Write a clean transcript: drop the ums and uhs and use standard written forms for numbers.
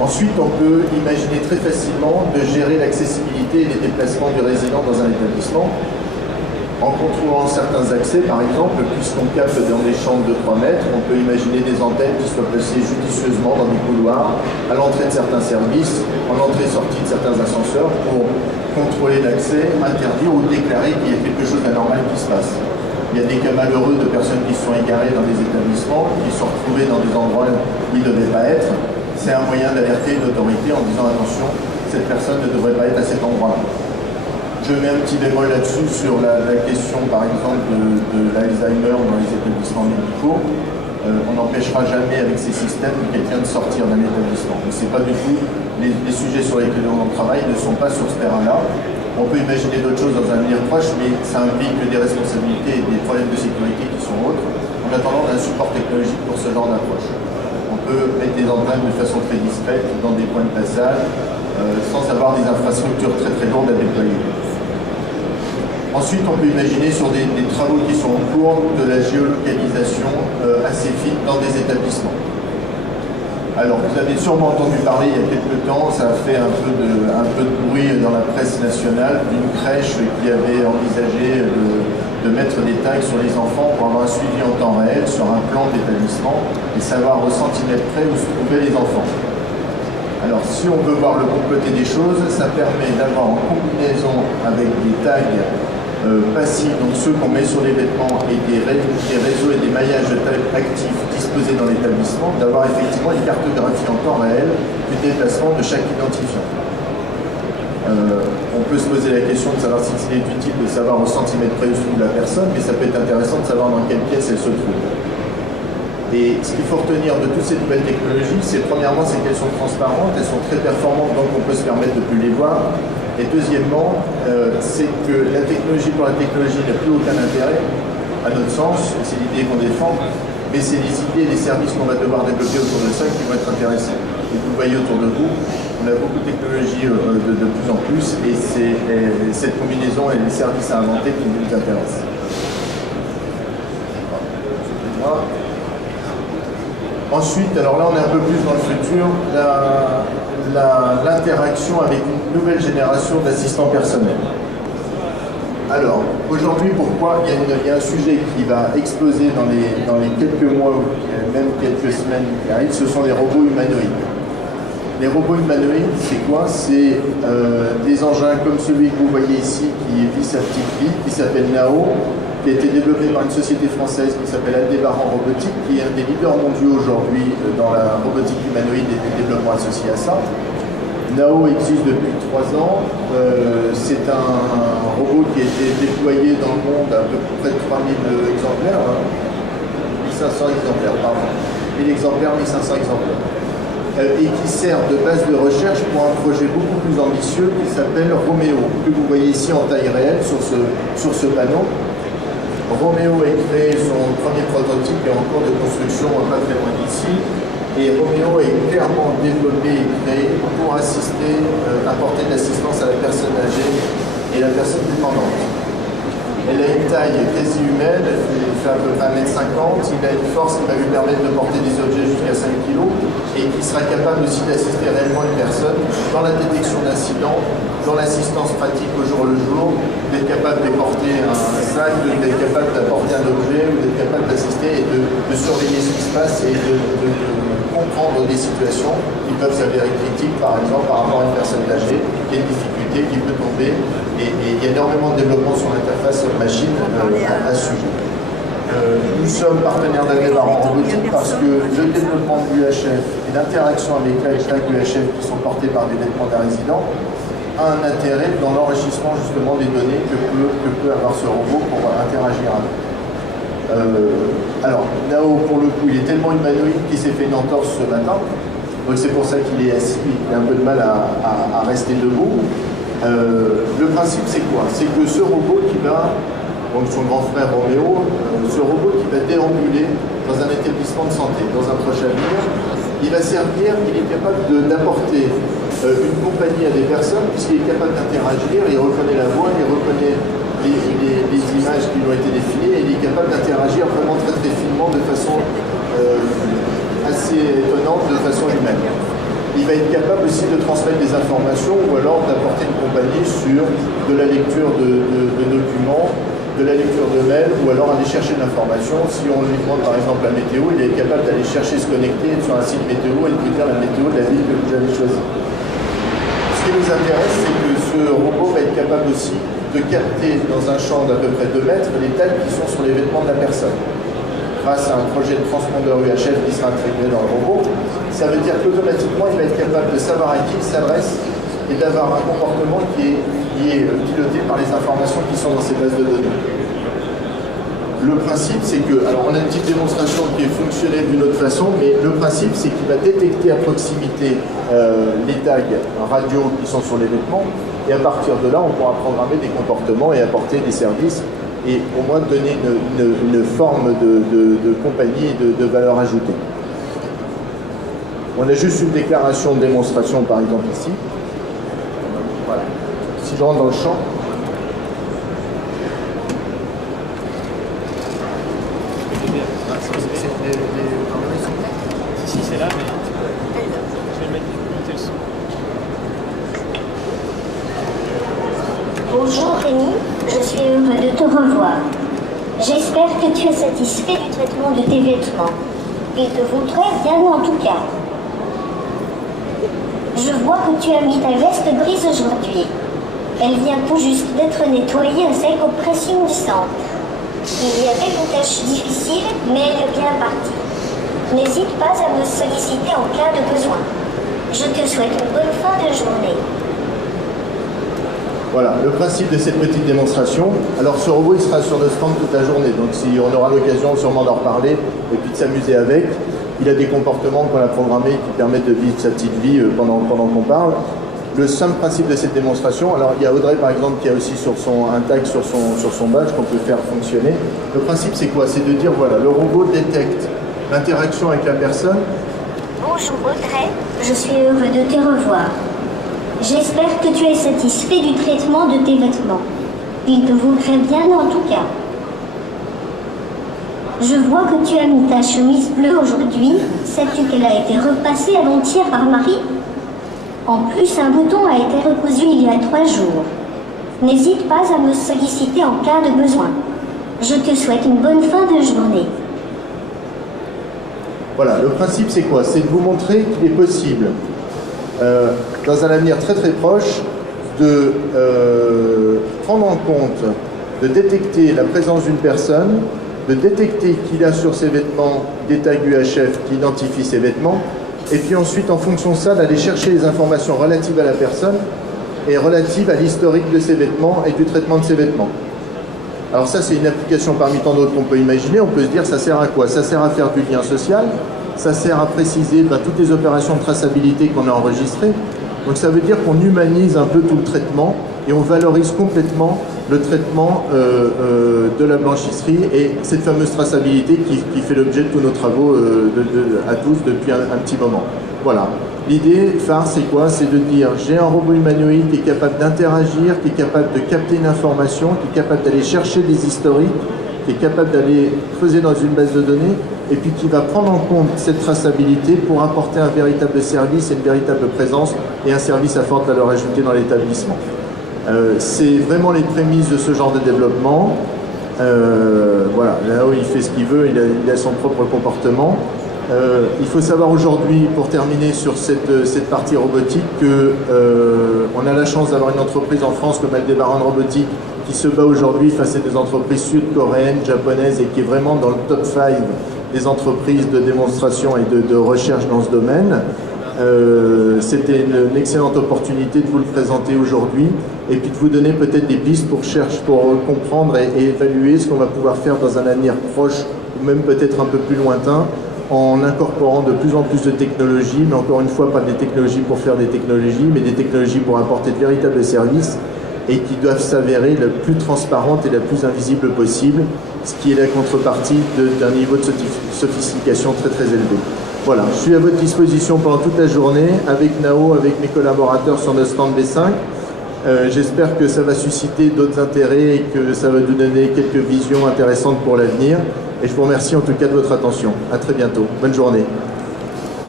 Ensuite, on peut imaginer très facilement de gérer l'accessibilité et les déplacements du résident dans un établissement en contrôlant certains accès, par exemple, puisqu'on capte dans des chambres de 3 mètres, on peut imaginer des antennes qui soient placées judicieusement dans des couloirs, à l'entrée de certains services, en entrée-sortie de certains ascenseurs, pour contrôler l'accès, interdire ou déclarer qu'il y a quelque chose d'anormal qui se passe. Il y a des cas malheureux de personnes qui se sont égarées dans des établissements, qui se sont retrouvées dans des endroits où ils ne devaient pas être. C'est un moyen d'alerter une autorité en disant attention, cette personne ne devrait pas être à cet endroit-là. Je mets un petit bémol là-dessus sur la question, par exemple, de l'Alzheimer dans les établissements médicaux. On n'empêchera jamais avec ces systèmes quelqu'un de sortir d'un établissement. Mais c'est pas du tout les sujets sur lesquels on travaille ne sont pas sur ce terrain-là. On peut imaginer d'autres choses dans un avenir proche, mais ça implique des responsabilités et des problèmes de sécurité qui sont autres. En attendant, on a un support technologique pour ce genre d'approche. On peut mettre des antennes de façon très discrète dans des points de passage, sans avoir des infrastructures très très lourdes à déployer. Ensuite, on peut imaginer sur des travaux qui sont en cours de la géolocalisation assez fine dans des établissements. Alors, vous avez sûrement entendu parler il y a quelques temps, ça a fait un peu de bruit dans la presse nationale, d'une crèche qui avait envisagé de mettre des tags sur les enfants pour avoir un suivi en temps réel sur un plan d'établissement et savoir au centimètre près où se trouvaient les enfants. Alors, si on veut voir le bon côté des choses, ça permet d'avoir en combinaison avec des tags passifs, donc ceux qu'on met sur les vêtements, et des réseaux et des maillages actifs disposés dans l'établissement, d'avoir effectivement une cartographie en temps réel du déplacement de chaque identifiant. On peut se poser la question de savoir s'il est utile de savoir au centimètre près où se trouve la personne, mais ça peut être intéressant de savoir dans quelle pièce elle se trouve. Et ce qu'il faut retenir de toutes ces nouvelles technologies, c'est premièrement qu'elles sont transparentes, elles sont très performantes, donc on peut se permettre de plus les voir. Et deuxièmement, c'est que la technologie pour la technologie n'a plus aucun intérêt, à notre sens, c'est l'idée qu'on défend, mais c'est les idées et les services qu'on va devoir développer autour de ça qui vont être intéressants. Et vous le voyez autour de vous, on a beaucoup de technologies de plus en plus, et c'est cette combinaison et les services à inventer qui nous intéressent. Ensuite, alors là on est un peu plus dans le futur, l'interaction avec une nouvelle génération d'assistants personnels. Alors, aujourd'hui, pourquoi il y a un sujet qui va exploser dans les quelques mois ou même quelques semaines qui arrivent, ce sont les robots humanoïdes. Les robots humanoïdes, c'est quoi? C'est des engins comme celui que vous voyez ici qui vit sa petite vie, qui s'appelle Nao, qui a été développé par une société française qui s'appelle Aldébaran Robotique, qui est un des leaders mondiaux aujourd'hui dans la robotique humanoïde et du développement associé à ça. Nao existe depuis 3 ans. C'est un robot qui a été déployé dans le monde à peu près de 3000 exemplaires. 1500 exemplaires, pardon. 1000 exemplaires, 1500 exemplaires. Et qui sert de base de recherche pour un projet beaucoup plus ambitieux qui s'appelle Roméo, que vous voyez ici en taille réelle sur ce panneau. Roméo a créé son premier prototype et en cours de construction pas très loin d'ici. Et Roméo est clairement développé et créé pour assister, apporter de l'assistance à la personne âgée et la personne dépendante. Elle a une taille quasi humaine, elle fait à peu près 1m50, il a une force qui va lui permettre de porter des objets jusqu'à 5 kg et qui sera capable aussi d'assister réellement une personne dans la détection d'incidents, dans l'assistance pratique au jour le jour, d'être capable de porter un sac, d'être capable d'apporter un objet ou d'être capable d'assister et de surveiller ce qui se passe et de comprendre des situations qui peuvent s'avérer critiques, par exemple par rapport à une personne âgée qui a une difficulté, qui peut tomber. Et il y a énormément de développement sur l'interface machine à ce sujet. Nous sommes partenaires d'Aldébaran Robotique parce que le développement de l'UHF et l'interaction avec chaque UHF qui sont portés par des vêtements d'un résident a un intérêt dans l'enrichissement justement des données que peut avoir ce robot pour interagir avec. Alors, Nao, pour le coup, il est tellement humanoïde qu'il s'est fait une entorse ce matin. Donc c'est pour ça qu'il est assis, il a un peu de mal à rester debout. Le principe, c'est quoi? C'est que ce robot qui va, donc son grand frère Roméo, ce robot qui va déambuler dans un établissement de santé, dans un proche avenir, il va servir, il est capable d'apporter une compagnie à des personnes, puisqu'il est capable d'interagir, il reconnaît la voix, il reconnaît les images qui lui ont été défilées, et il est capable d'interagir vraiment très très finement, de façon assez étonnante, de façon humaine. il va être capable aussi de transmettre des informations ou alors d'apporter une compagnie sur de la lecture de documents, de la lecture de mails ou alors aller chercher de l'information. Si on lui demande par exemple la météo, il est capable d'aller chercher, se connecter sur un site météo et de lui dire la météo de la ville que vous avez choisie. Ce qui nous intéresse, c'est que ce robot va être capable aussi de capter dans un champ d'à peu près 2 mètres les tags qui sont sur les vêtements de la personne. Grâce à un projet de transpondeur UHF qui sera intégré dans le robot, ça veut dire qu'automatiquement, il va être capable de savoir à qui il s'adresse et d'avoir un comportement qui est piloté par les informations qui sont dans ces bases de données. Le principe, c'est que, alors on a une petite démonstration qui est fonctionnelle d'une autre façon, mais le principe, c'est qu'il va détecter à proximité les tags radio qui sont sur les vêtements, et à partir de là, on pourra programmer des comportements et apporter des services, et au moins donner une forme de compagnie et de valeur ajoutée. On a juste une déclaration de démonstration, par exemple, ici. Voilà. Si je rentre dans le champ, Si, c'est là, mais je vais monter le son. Bonjour Rémi, je suis heureux de te revoir. J'espère que tu es satisfait du traitement de tes vêtements. Ils te vont très bien en tout cas. Je vois que tu as mis ta veste grise aujourd'hui. Elle vient tout juste d'être nettoyée à sec au pressing du centre. Il y avait une tâche difficile, mais elle est bien partie. N'hésite pas à me solliciter en cas de besoin. Je te souhaite une bonne fin de journée. Voilà, le principe de cette petite démonstration. Alors ce robot, il sera sur le stand toute la journée, donc si on aura l'occasion sûrement d'en reparler et puis de s'amuser avec. Il a des comportements qu'on a programmés qui permettent de vivre sa petite vie pendant qu'on parle. Le simple principe de cette démonstration, alors il y a Audrey par exemple qui a aussi un tag sur son badge qu'on peut faire fonctionner. Le principe c'est quoi? C'est de dire voilà, le robot détecte l'interaction avec la personne. Bonjour Audrey, je suis heureux de te revoir. J'espère que tu es satisfait du traitement de tes vêtements. Ils te vont très bien en tout cas. Je vois que tu as mis ta chemise bleue aujourd'hui. Sais-tu qu'elle a été repassée avant-hier par Marie? En plus, un bouton a été recousu il y a 3 jours. N'hésite pas à me solliciter en cas de besoin. Je te souhaite une bonne fin de journée. Voilà, le principe c'est quoi? C'est de vous montrer qu'il est possible, dans un avenir très très proche, de prendre en compte, de détecter la présence d'une personne, de détecter qu'il a sur ses vêtements des tags UHF qui identifient ses vêtements, et puis ensuite, en fonction de ça, d'aller chercher les informations relatives à la personne et relatives à l'historique de ses vêtements et du traitement de ses vêtements. Alors ça, c'est une application parmi tant d'autres qu'on peut imaginer. On peut se dire, ça sert à quoi? Ça sert à faire du lien social, ça sert à préciser toutes les opérations de traçabilité qu'on a enregistrées. Donc ça veut dire qu'on humanise un peu tout le traitement et on valorise complètement le traitement de la blanchisserie et cette fameuse traçabilité qui fait l'objet de tous nos travaux à tous depuis un petit moment. Voilà. L'idée phare, c'est quoi? C'est de dire, j'ai un robot humanoïde qui est capable d'interagir, qui est capable de capter une information, qui est capable d'aller chercher des historiques, qui est capable d'aller creuser dans une base de données, et puis qui va prendre en compte cette traçabilité pour apporter un véritable service et une véritable présence et un service à forte valeur ajoutée dans l'établissement. C'est vraiment les prémices de ce genre de développement. Voilà, là où il fait ce qu'il veut, il a son propre comportement. Il faut savoir aujourd'hui, pour terminer sur cette partie robotique, qu'on a la chance d'avoir une entreprise en France comme Aldebaran Robotique qui se bat aujourd'hui face à des entreprises sud-coréennes, japonaises et qui est vraiment dans le top 5 des entreprises de démonstration et de recherche dans ce domaine. C'était une excellente opportunité de vous le présenter aujourd'hui et puis de vous donner peut-être des pistes pour comprendre et évaluer ce qu'on va pouvoir faire dans un avenir proche ou même peut-être un peu plus lointain en incorporant de plus en plus de technologies, mais encore une fois pas des technologies pour faire des technologies, mais des technologies pour apporter de véritables services et qui doivent s'avérer la plus transparente et la plus invisible possible, ce qui est la contrepartie d'un niveau de sophistication très très élevé. Voilà, je suis à votre disposition pendant toute la journée, avec Nao, avec mes collaborateurs sur notre stand B5. J'espère que ça va susciter d'autres intérêts et que ça va nous donner quelques visions intéressantes pour l'avenir. Et je vous remercie en tout cas de votre attention. À très bientôt. Bonne journée.